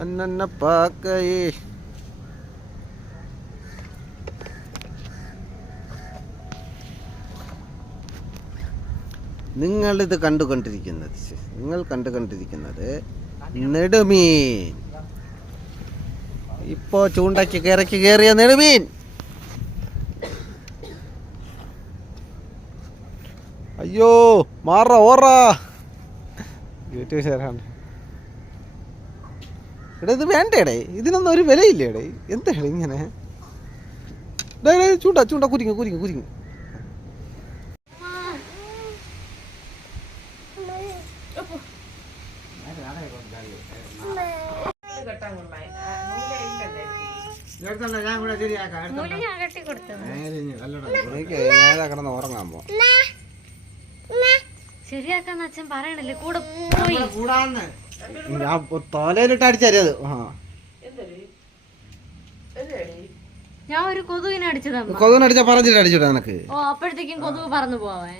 അന്നെ പാക്കയേ. നിങ്ങൾ കണ്ടുകൊണ്ടിരിക്കുന്നത് നെടുമീൻ. ഇപ്പോ ചൂണ്ടയ്ക്ക് കരയ്ക്ക് കയറിയ നെടുമീൻ. അയ്യോ മാറ ഓറാ എടാ, ഇത് വേണ്ടേടേ, ഇതിനൊന്നും ഒരു വിലയില്ലേടേ. എന്താടേ ഇങ്ങനെ? ചൂണ്ട കുരിങ്ങ്. കിടന്ന് ഉറങ്ങാൻ പോ. ശരിയാക്കാന്ന് അച്ഛൻ പറയണല്ലേ, കൂടെ പോയി ഞാൻ തോലയിലിട്ട് അടിച്ചത്. ഞാൻ ഒരു കൊതുകിനെ അടിച്ചതാ. കൊതുകിനടിച്ച പറഞ്ഞിട്ട് അടിച്ചിട്ടാ നിനക്ക്. ഓ, അപ്പോഴത്തേക്കും കൊതുക് പറന്നു പോവാൻ.